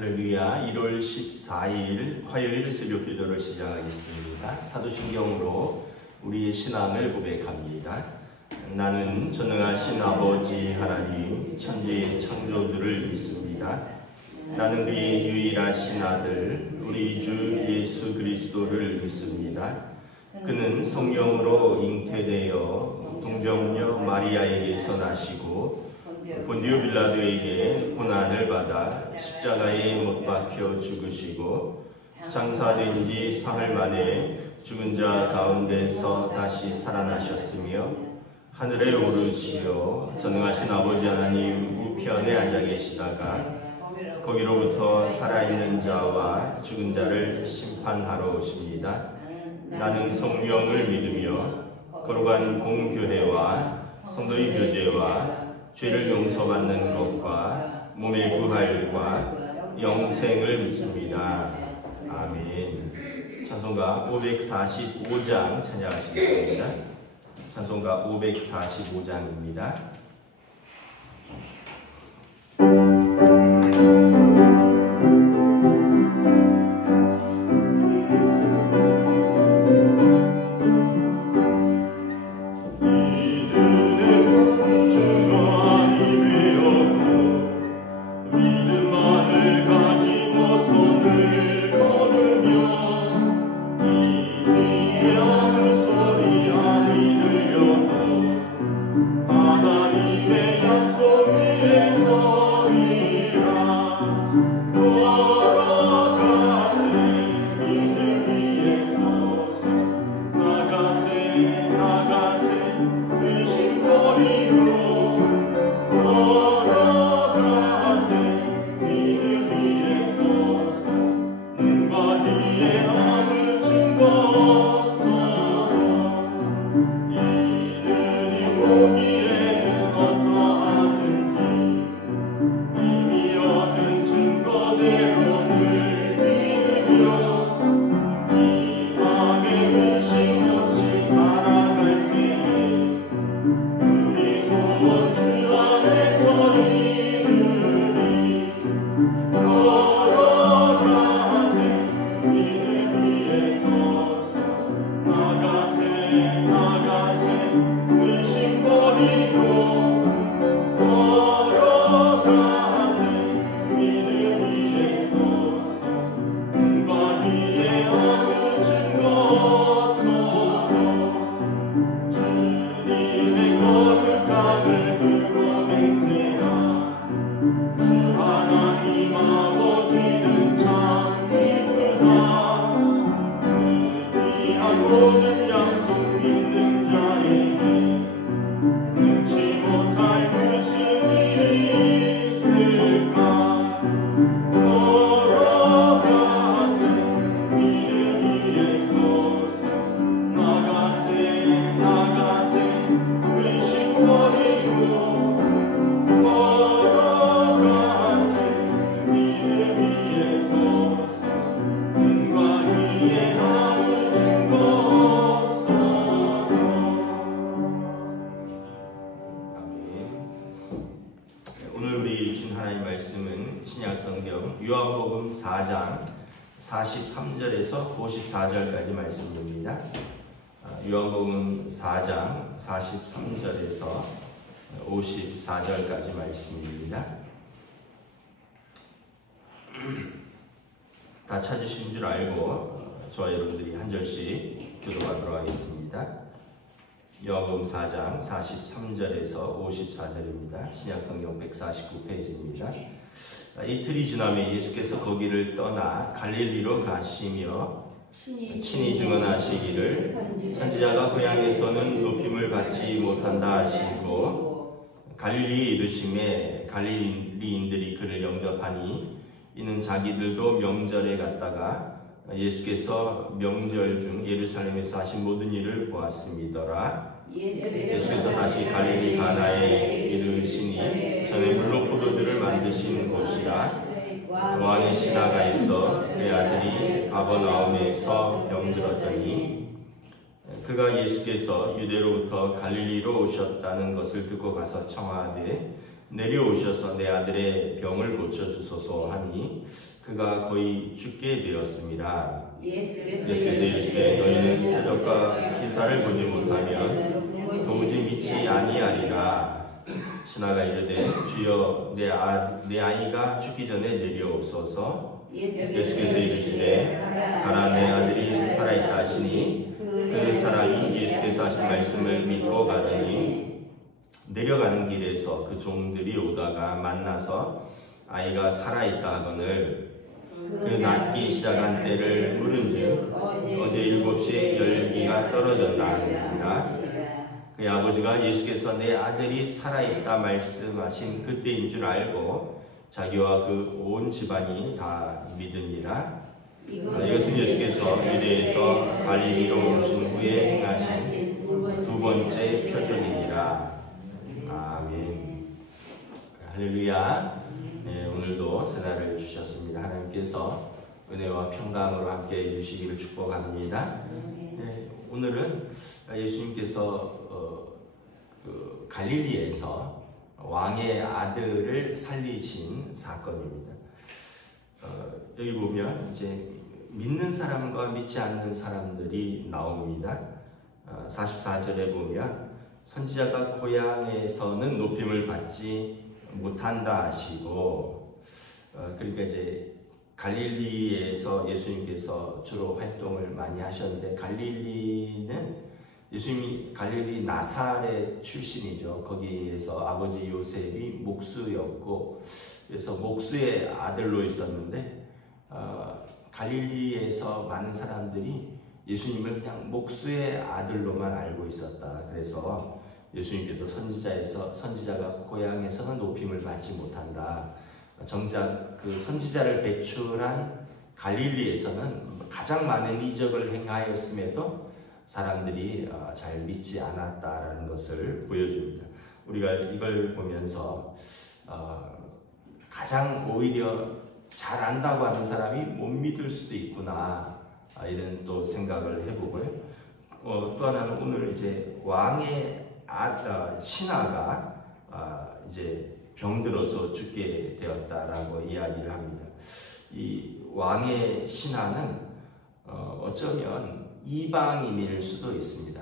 할렐루야. 1월 14일 화요일 새벽 기도를 시작하겠습니다. 사도신경으로 우리의 신앙을 고백합니다. 나는 전능하신 아버지 하나님 천지의 창조주를 믿습니다. 나는 그의 유일하신 아들 우리 주 예수 그리스도를 믿습니다. 그는 성령으로 잉태되어 동정녀 마리아에게서 나시고 본디오 빌라도에게 고난을 받아 십자가에 못 박혀 죽으시고 장사된 지 사흘 만에 죽은 자 가운데서 다시 살아나셨으며 하늘에 오르시어 전능하신 아버지 하나님 우편에 앉아 계시다가 거기로부터 살아있는 자와 죽은 자를 심판하러 오십니다. 나는 성령을 믿으며 거룩한 공교회와 성도의 교제와 죄를 용서받는 것과 몸의 부활과 영생을 믿습니다. 아멘. 찬송가 545장 찬양하시겠습니다. 찬송가 545장입니다. 요한복음 4장 43절에서 54절까지 말씀입니다. 요한복음 4장 43절에서 54절까지 말씀입니다. 다 찾으신 줄 알고 저와 여러분들이 한 절씩 교도하도록 하겠습니다. 요한복음 4장 43절에서 54절입니다. 신약성경 149페이지입니다. 이틀이 지나면 예수께서 거기를 떠나 갈릴리로 가시며 친히 증언하시기를 선지자가 고향에서는 높임을 받지 못한다 하시고 갈릴리에 이르심에 갈릴리인들이 그를 영접하니 이는 자기들도 명절에 갔다가 예수께서 명절 중 예루살렘에서 하신 모든 일을 보았음이더라. 예수께서 다시 갈릴리 가나에 이르시니 전에 물로 포도주를 만드신 곳이라. 왕의 신하가 있어 그의 아들이 가버나움에서 병들었더니 그가 예수께서 유대로부터 갈릴리로 오셨다는 것을 듣고 가서 청하되 내려오셔서 내 아들의 병을 고쳐주소서 하니 그가 거의 죽게 되었습니다. 예수께서 이르시되 너희는 표적과 기사를 보지 못하면 도무지 믿지 아니하리라. 신하가 이르되 주여 내 아이가 죽기 전에 내려오소서. 예수께서 이르시되 가라 내 아들이 살아있다 하시니 그 사람이 예수께서 하신 말씀을 믿고 가더니 내려가는 길에서 그 종들이 오다가 만나서 아이가 살아있다 하거늘 그 낫기 시작한 때를 물은즉 어제 7시에 열기가 떨어졌나 하는지라. 그의 아버지가 예수께서 내 아들이 살아있다 말씀하신 그때인 줄 알고 자기와 그 온 집안이 다 믿으니라. 이것은 예수께서 유대에서 갈릴리로 오신 후에 행하신 두 번째 표적이니라. 아멘. 할렐루야. 네, 오늘도 새날을 주셨습니다. 하나님께서 은혜와 평강으로 함께 해주시기를 축복합니다. 네, 오늘은 예수님께서 그 갈릴리에서 왕의 아들을 살리신 사건입니다. 여기 보면 이제 믿는 사람과 믿지 않는 사람들이 나옵니다. 44절에 보면 선지자가 고향에서는 높임을 받지 못한다 하시고, 그러니까 이제 갈릴리에서 예수님께서 주로 활동을 많이 하셨는데, 갈릴리는 예수님이 갈릴리 나사렛 출신이죠. 거기에서 아버지 요셉이 목수였고, 그래서 목수의 아들로 있었는데, 갈릴리에서 많은 사람들이 예수님을 그냥 목수의 아들로만 알고 있었다. 그래서 예수님께서 선지자가 고향에서는 높임을 받지 못한다. 정작 그 선지자를 배출한 갈릴리에서는 가장 많은 이적을 행하였음에도 사람들이 잘 믿지 않았다라는 것을 보여줍니다. 우리가 이걸 보면서 가장 오히려 잘 안다고 하는 사람이 못 믿을 수도 있구나, 이런 또 생각을 해보고요. 또 하나는 오늘 이제 왕의 신하가 이제 병들어서 죽게 되었다라고 이야기를 합니다. 이 왕의 신하는 어쩌면 이방인일 수도 있습니다.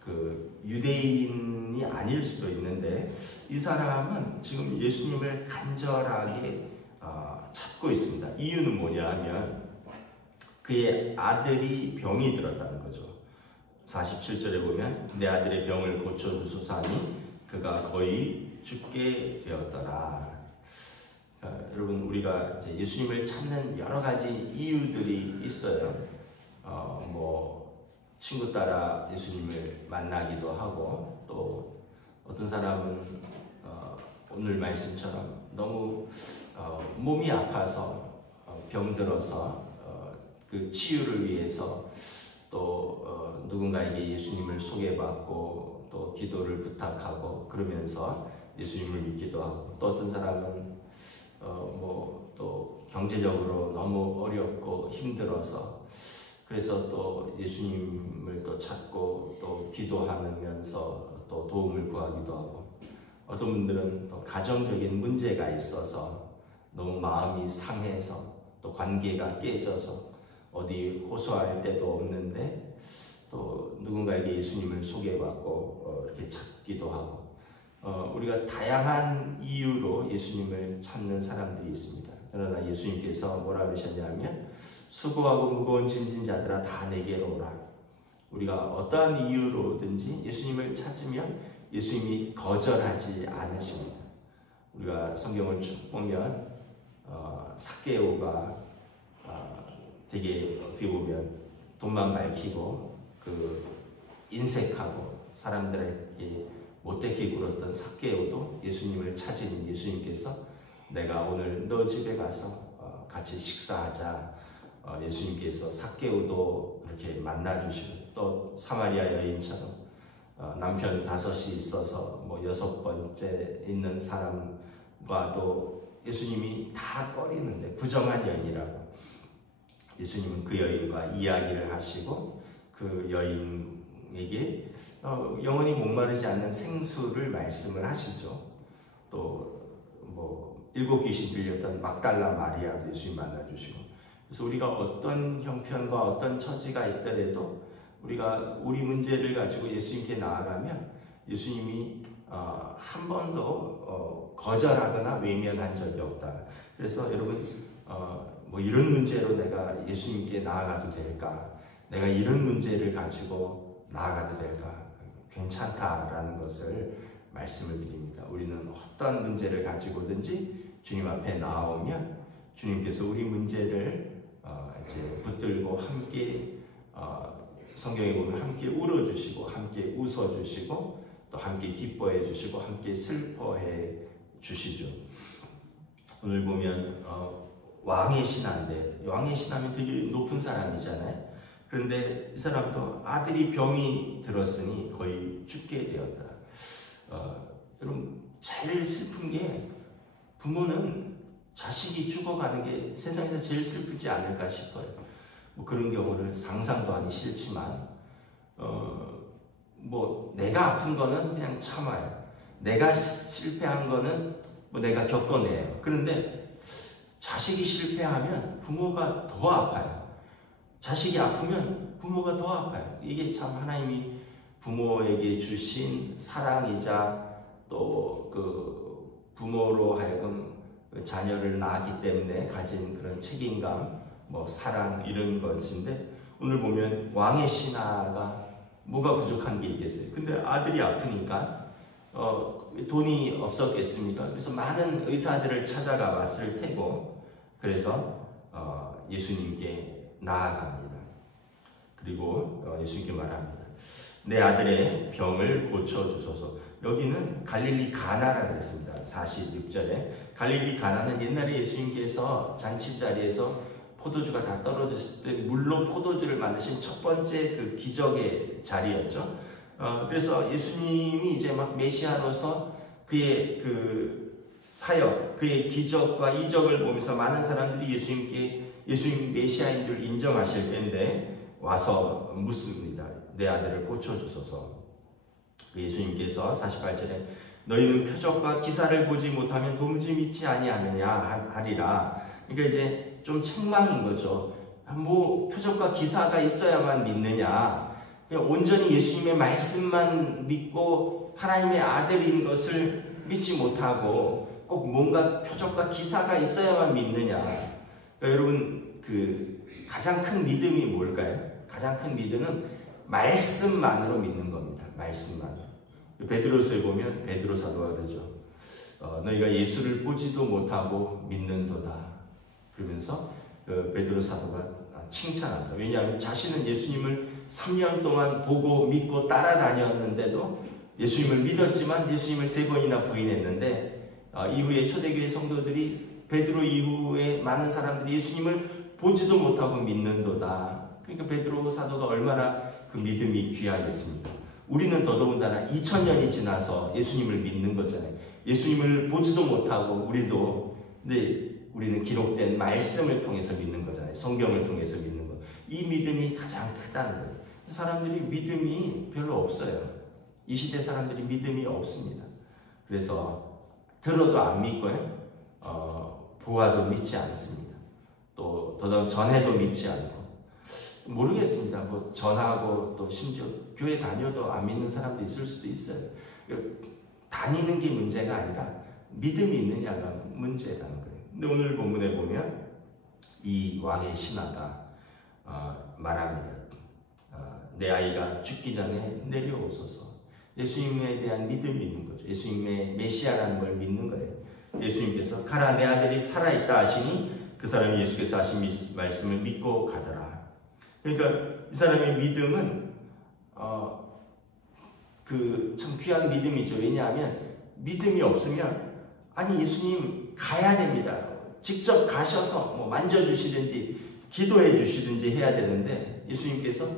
그 유대인이 아닐 수도 있는데, 이 사람은 지금 예수님을 간절하게 찾고 있습니다. 이유는 뭐냐 하면 그의 아들이 병이 들었다는 거죠. 47절에 보면 내 아들의 병을 고쳐주소서 하니 그가 거의 죽게 되었더라. 여러분, 우리가 이제 예수님을 찾는 여러 가지 이유들이 있어요. 친구 따라 예수님을 만나기도 하고, 또 어떤 사람은 오늘 말씀처럼 너무 몸이 아파서 병들어서 그 치유를 위해서 또 누군가에게 예수님을 소개받고 또 기도를 부탁하고 그러면서 예수님을 믿기도 하고, 또 어떤 사람은 또 경제적으로 너무 어렵고 힘들어서 그래서 또 예수님을 또 찾고 또 기도하면서 또 도움을 구하기도 하고, 어떤 분들은 또 가정적인 문제가 있어서 너무 마음이 상해서 또 관계가 깨져서 어디 호소할 데도 없는데 또 누군가에게 예수님을 소개받고 이렇게 찾기도 하고, 우리가 다양한 이유로 예수님을 찾는 사람들이 있습니다. 그러나 예수님께서 뭐라 그러셨냐면 수고하고 무거운 짐진 자들아 다 내게로 오라. 우리가 어떠한 이유로든지 예수님을 찾으면 예수님이 거절하지 않으십니다. 우리가 성경을 쭉 보면 삭개오가 되게 어떻게 보면 돈만 밝히고 그 인색하고 사람들에게 못되게 굴었던 삭개오도 예수님을 찾으니 예수님께서 내가 오늘 너 집에 가서 같이 식사하자. 예수님께서 삭개오도 이렇게 만나주시고, 또 사마리아 여인처럼 남편 5이 있어서 6번째 있는 사람과도 예수님이 다 꺼리는데 부정한 여인이라고 예수님은 그 여인과 이야기를 하시고 그 여인의 왕에게 영원히 목마르지 않는 생수를 말씀을 하시죠. 또 뭐 7귀신 들렸던 막달라 마리아도 예수님 만나주시고, 그래서 우리가 어떤 형편과 어떤 처지가 있더라도 우리가 우리 문제를 가지고 예수님께 나아가면 예수님이 한 번도 거절하거나 외면한 적이 없다. 그래서 여러분 뭐 이런 문제로 내가 예수님께 나아가도 될까? 내가 이런 문제를 가지고 나아가도 될까? 괜찮다라는 것을 말씀을 드립니다. 우리는 어떤 문제를 가지고든지 주님 앞에 나오면 주님께서 우리 문제를 이제 붙들고 함께 성경에 보면 함께 울어주시고 함께 웃어주시고 또 함께 기뻐해 주시고 함께 슬퍼해 주시죠. 오늘 보면 왕의 신하인데, 왕의 신하면 되게 높은 사람이잖아요. 그런데 이 사람도 아들이 병이 들었으니 거의 죽게 되었다. 여러분, 제일 슬픈 게 부모는 자식이 죽어가는 게 세상에서 제일 슬프지 않을까 싶어요. 뭐 그런 경우를 상상도 하기 싫지만 뭐 내가 아픈 거는 그냥 참아요. 내가 실패한 거는 뭐 내가 겪어내요. 그런데 자식이 실패하면 부모가 더 아파요. 자식이 아프면 부모가 더 아파요. 이게 참 하나님이 부모에게 주신 사랑이자 또 그 부모로 하여금 자녀를 낳았기 때문에 가진 그런 책임감, 뭐 사랑 이런 것인데, 오늘 보면 왕의 신하가 뭐가 부족한 게 있겠어요? 근데 아들이 아프니까 돈이 없었겠습니까? 그래서 많은 의사들을 찾아가 봤을 테고, 그래서 예수님께 나아갑니다. 그리고 예수님께 말합니다. 내 아들의 병을 고쳐주소서. 여기는 갈릴리 가나라 그랬습니다. 46절에 갈릴리 가나는 옛날에 예수님께서 잔치 자리에서 포도주가 다 떨어졌을 때 물로 포도주를 만드신 첫 번째 그 기적의 자리였죠. 그래서 예수님이 이제 막 메시아로서 그의 그 사역, 그의 기적과 이적을 보면서 많은 사람들이 예수님 메시아인 줄 인정하실 텐데 와서 묻습니다. 내 아들을 고쳐주소서. 예수님께서 48절에 너희는 표적과 기사를 보지 못하면 도무지 믿지 아니하느냐 하리라. 그러니까 이제 좀 책망인 거죠. 뭐 표적과 기사가 있어야만 믿느냐. 그냥 온전히 예수님의 말씀만 믿고 하나님의 아들인 것을 믿지 못하고 꼭 뭔가 표적과 기사가 있어야만 믿느냐. 그러니까 여러분, 그 가장 큰 믿음이 뭘까요? 가장 큰 믿음은 말씀만으로 믿는 겁니다. 말씀만. 베드로서에 보면 베드로 사도가 그러죠. 너희가 예수를 보지도 못하고 믿는도다. 그러면서 베드로 사도가 칭찬한다. 왜냐하면 자신은 예수님을 3년 동안 보고 믿고 따라다녔는데도 예수님을 믿었지만 예수님을 3번이나 부인했는데 이후에 초대교회 성도들이 베드로 이후에 많은 사람들이 예수님을 보지도 못하고 믿는도다. 그러니까 베드로 사도가 얼마나 그 믿음이 귀하겠습니까? 우리는 더더군다나 2000년이 지나서 예수님을 믿는 거잖아요. 예수님을 보지도 못하고 근데 우리는 기록된 말씀을 통해서 믿는 거잖아요. 성경을 통해서 믿는 거. 이 믿음이 가장 크다는 거예요. 사람들이 믿음이 별로 없어요. 이 시대 사람들이 믿음이 없습니다. 그래서 들어도 안 믿고요. 보아도 믿지 않습니다. 또 더더욱 전해도 믿지 않고. 모르겠습니다. 뭐 전하고 또 심지어 교회 다녀도 안 믿는 사람도 있을 수도 있어요. 다니는 게 문제가 아니라 믿음이 있느냐가 문제라는 거예요. 근데 오늘 본문에 보면 이 왕의 신하가 말합니다. 내 아이가 죽기 전에 내려오소서. 예수님에 대한 믿음이 있는 거죠. 예수님의 메시아라는 걸 믿는 거예요. 예수님께서 가라 내 아들이 살아있다 하시니 그 사람이 예수께서 하신 말씀을 믿고 가더라. 그러니까 이 사람의 믿음은 그 참 귀한 믿음이죠. 왜냐하면 믿음이 없으면 아니 예수님 가야 됩니다. 직접 가셔서 뭐 만져주시든지 기도해 주시든지 해야 되는데 예수님께서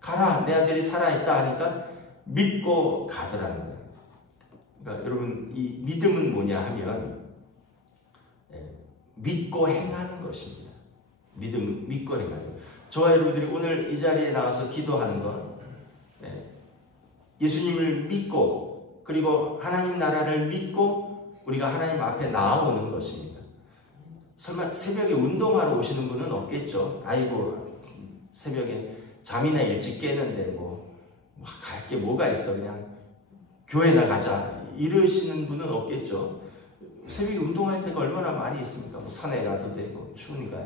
가라 내 아들이 살아있다 하니까 믿고 가더라는 거예요. 그러니까 여러분 이 믿음은 뭐냐 하면 믿고 행하는 것입니다. 믿음은 믿고 행하는 거예요. 저와 여러분들이 오늘 이 자리에 나와서 기도하는 건 예수님을 믿고 그리고 하나님 나라를 믿고 우리가 하나님 앞에 나아오는 것입니다. 설마 새벽에 운동하러 오시는 분은 없겠죠. 아이고 새벽에 잠이나 일찍 깨는데 뭐 갈 게 뭐가 있어 그냥 교회나 가자 이러시는 분은 없겠죠. 새벽에 운동할 때가 얼마나 많이 있습니까? 뭐 산에 가도 되고 추우니까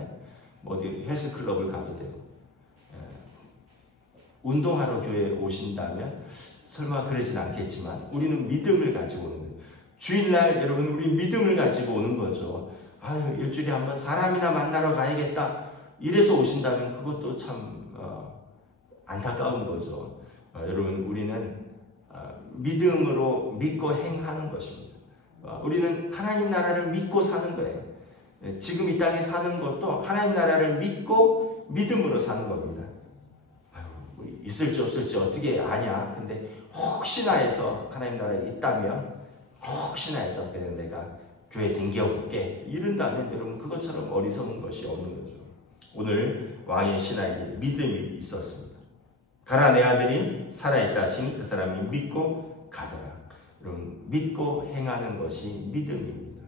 뭐 어디 헬스클럽을 가도 되고. 운동하러 교회에 오신다면 설마 그러진 않겠지만 우리는 믿음을 가지고 오는 거예요. 주일날 여러분 우리 믿음을 가지고 오는 거죠. 아유 일주일에 한번 사람이나 만나러 가야겠다 이래서 오신다면 그것도 참 안타까운 거죠. 여러분 우리는 믿음으로 믿고 행하는 것입니다. 우리는 하나님 나라를 믿고 사는 거예요. 지금 이 땅에 사는 것도 하나님 나라를 믿고 믿음으로 사는 겁니다. 있을지 없을지 어떻게 아냐. 근데 혹시나 해서 하나님 나라에 있다면 혹시나 해서 그냥 내가 교회 댕겨볼게 이른다면 여러분 그것처럼 어리석은 것이 없는 거죠. 오늘 왕의 신하에게 믿음이 있었습니다. 가라 내 아들이 살아있다 하시니 그 사람이 믿고 가더라. 여러분 믿고 행하는 것이 믿음입니다.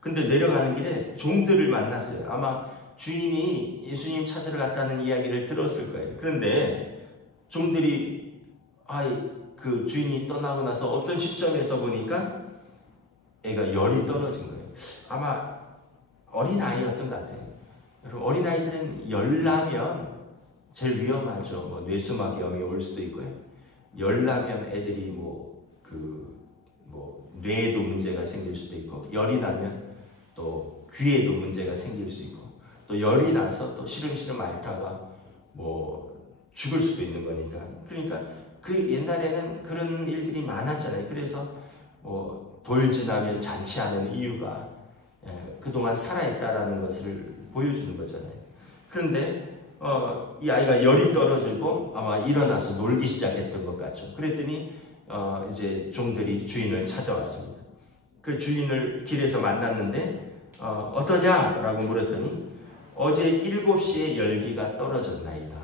근데 내려가는 길에 종들을 만났어요. 아마 주인이 예수님 찾으러 갔다는 이야기를 들었을 거예요. 그런데 종들이 그 주인이 떠나고 나서 어떤 시점에서 보니까 애가 열이 떨어진 거예요. 아마 어린아이였던 것 같아요. 여러분 어린아이들은 열나면 제일 위험하죠. 뭐 뇌수막염이 올 수도 있고요. 열나면 애들이 뇌에도 문제가 생길 수도 있고 열이 나면 또 귀에도 문제가 생길 수 있고 또 열이 나서 또 시름시름 앓다가 죽을 수도 있는 거니까. 그러니까 그 옛날에는 그런 일들이 많았잖아요. 그래서 돌 지나면 잔치하는 이유가 그동안 살아있다라는 것을 보여주는 거잖아요. 그런데 이 아이가 열이 떨어지고 아마 일어나서 놀기 시작했던 것 같죠. 그랬더니 이제 종들이 주인을 찾아왔습니다. 그 주인을 길에서 만났는데 어떠냐? 라고 물었더니 어제 7시에 열기가 떨어졌나이다.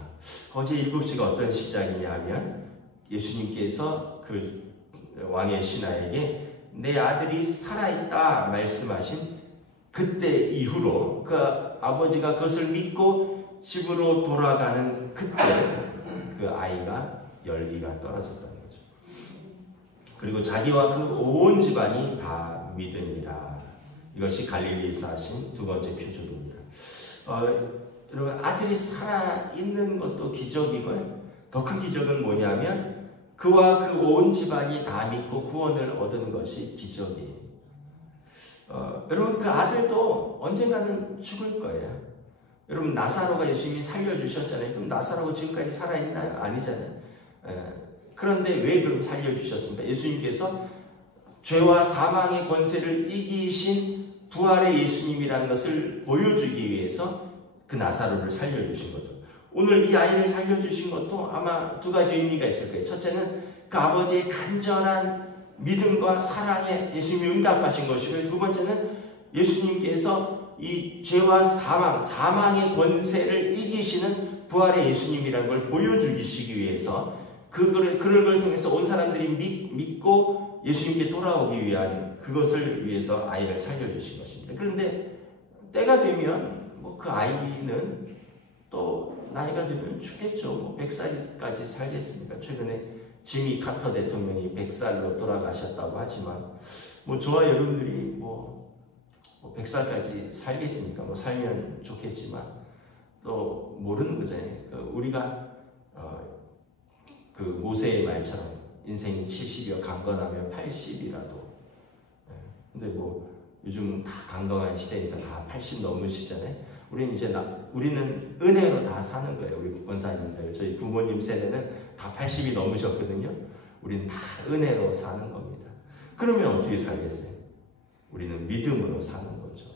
어제 7시가 어떤 시작이냐 하면 예수님께서 그 왕의 신하에게 내 아들이 살아있다 말씀하신 그때 이후로 그 아버지가 그것을 믿고 집으로 돌아가는 그때 그 아이가 열기가 떨어졌다는 거죠. 그리고 자기와 그 온 집안이 다 믿으니라. 이것이 갈릴리에서 하신 두 번째 표적입니다. 여러분 아들이 살아있는 것도 기적이고요. 더 큰 기적은 뭐냐면 그와 그 온 집안이 다 믿고 구원을 얻은 것이 기적이에요. 여러분 그 아들도 언젠가는 죽을 거예요. 여러분 나사로가 예수님이 살려주셨잖아요. 그럼 나사로가 지금까지 살아있나요? 아니잖아요. 그런데 왜 그럼 살려주셨습니까? 예수님께서 죄와 사망의 권세를 이기신 부활의 예수님이라는 것을 보여주기 위해서 그 나사로를 살려주신 거죠. 오늘 이 아이를 살려주신 것도 아마 두 가지 의미가 있을 거예요. 첫째는 그 아버지의 간절한 믿음과 사랑에 예수님이 응답하신 것이고요. 두 번째는 예수님께서 이 죄와 사망의 권세를 이기시는 부활의 예수님이라는 걸 보여주시기 위해서 그걸 통해서 온 사람들이 믿고 예수님께 돌아오기 위한 그것을 위해서 아이를 살려주신 것입니다. 그런데 때가 되면 그 아이는 또 나이가 들면 죽겠죠. 100살까지 살겠습니까? 최근에 지미 카터 대통령이 100살로 돌아가셨다고 하지만 저와 여러분들이 100살까지 살겠습니까? 살면 좋겠지만 또 모르는 거잖아요. 우리가 그 모세의 말처럼 인생이 70이여 강건하면 80이라도. 근데 요즘 다 강건한 시대니까 다 80 넘으시잖아요. 우리는 은혜로 다 사는 거예요. 우리 권사님들, 저희 부모님 세대는 다 80이 넘으셨거든요. 우리는 다 은혜로 사는 겁니다. 그러면 어떻게 살겠어요? 우리는 믿음으로 사는 거죠.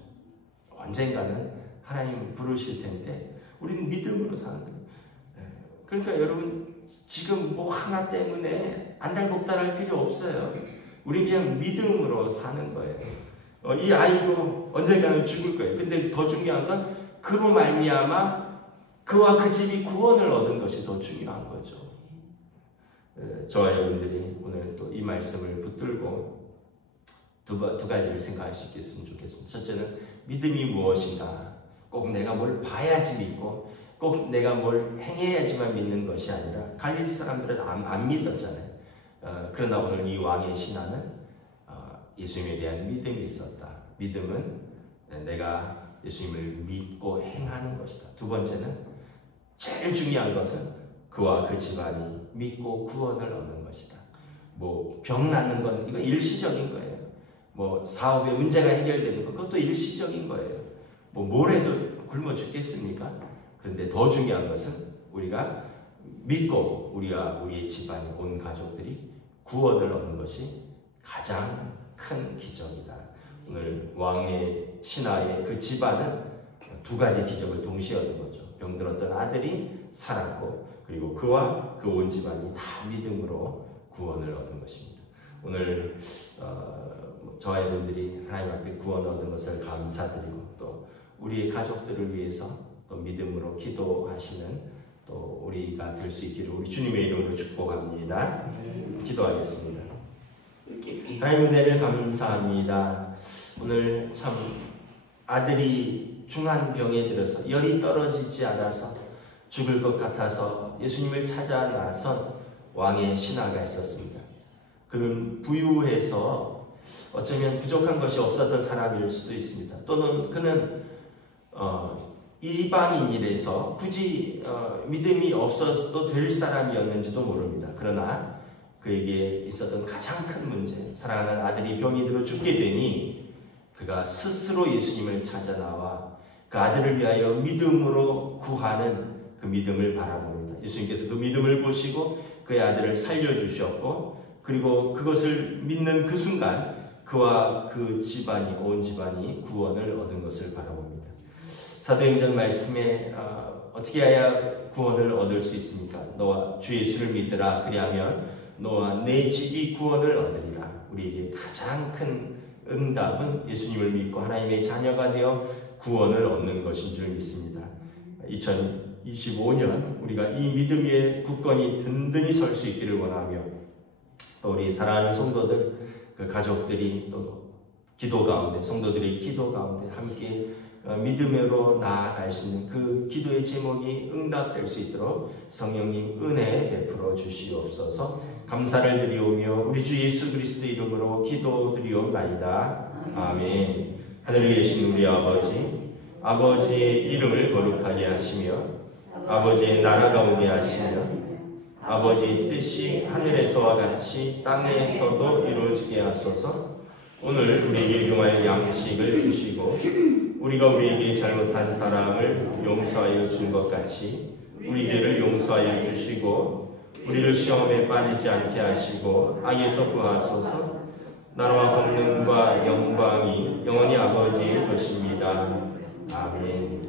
언젠가는 하나님 부르실 텐데 우리는 믿음으로 사는 거예요. 그러니까 여러분 지금 하나 때문에 안달복달할 필요 없어요. 우리 그냥 믿음으로 사는 거예요. 이 아이도 언젠가는 죽을 거예요. 근데 더 중요한 건 그로 말미암아 그와 그 집이 구원을 얻은 것이 더 중요한 거죠. 저와 여러분들이 오늘 또 이 말씀을 붙들고 두 가지를 생각할 수 있겠으면 좋겠습니다. 첫째는 믿음이 무엇인가? 꼭 내가 뭘 봐야지 믿고 꼭 내가 뭘 행해야지만 믿는 것이 아니라 갈릴리 사람들은 안 믿었잖아요. 그러나 오늘 이 왕의 신하는 예수님에 대한 믿음이 있었다. 믿음은 내가 예수님을 믿고 행하는 것이다. 두 번째는 제일 중요한 것은 그와 그 집안이 믿고 구원을 얻는 것이다. 뭐 병 낫는 건 이거 일시적인 거예요. 뭐 사업에 문제가 해결되는 것 그것도 일시적인 거예요. 뭐 뭘 해도 굶어 죽겠습니까? 그런데 더 중요한 것은 우리가 믿고 우리와 우리의 집안이 온 가족들이 구원을 얻는 것이 가장 큰 기적이다. 오늘 왕의 신하의 그 집안은 두 가지 기적을 동시에 얻은 거죠. 병들었던 아들이 살았고 그리고 그와 그 온 집안이 다 믿음으로 구원을 얻은 것입니다. 오늘 저와 여러분들이 하나님 앞에 구원을 얻은 것을 감사드리고 또 우리의 가족들을 위해서 또 믿음으로 기도하시는 또 우리가 될 수 있기를 우리 주님의 이름으로 축복합니다. 기도하겠습니다. 하나님 은혜를 감사합니다. 오늘 참 아들이 중한 병에 들어서 열이 떨어지지 않아서 죽을 것 같아서 예수님을 찾아 나선 왕의 신하가 있었습니다. 그는 부유해서 어쩌면 부족한 것이 없었던 사람일 수도 있습니다. 또는 그는 이방인이라서 굳이 믿음이 없어도 될 사람이었는지도 모릅니다. 그러나 그에게 있었던 가장 큰 문제, 사랑하는 아들이 병이 들어 죽게 되니 그가 스스로 예수님을 찾아 나와 그 아들을 위하여 믿음으로 구하는 그 믿음을 바라봅니다. 예수님께서 그 믿음을 보시고 그의 아들을 살려주셨고 그리고 그것을 믿는 그 순간 그와 그 집안이 온 집안이 구원을 얻은 것을 바라봅니다. 사도행전 말씀에 어떻게 해야 구원을 얻을 수 있습니까? 너와 주 예수를 믿으라. 그리하면 너와 내 집이 구원을 얻으리라. 우리에게 가장 큰 응답은 예수님을 믿고 하나님의 자녀가 되어 구원을 얻는 것인 줄 믿습니다. 2025년 우리가 이 믿음 위에 굳건히 든든히 설 수 있기를 원하며 또 우리 사랑하는 성도들 그 가족들이 또 기도 가운데 성도들의 기도 가운데 함께 믿음으로 나아갈 수 있는 그 기도의 제목이 응답될 수 있도록 성령님 은혜 베풀어 주시옵소서. 감사를 드리오며 우리 주 예수 그리스도 이름으로 기도드리옵나이다. 아멘. 하늘에 계신 우리 아버지의 이름을 거룩하게 하시며 아버지의 나라가 오게 하시며 아버지의 뜻이 하늘에서와 같이 땅에서도 이루어지게 하소서. 오늘 우리에게 용할 양식을 주시고 우리가 우리에게 잘못한 사람을 용서하여 준 것 같이 우리 죄를 용서하여 주시고 우리를 시험에 빠지지 않게 하시고 악에서 구하소서. 나라와 권능과 영광이 영원히 아버지의 것입니다. 아멘.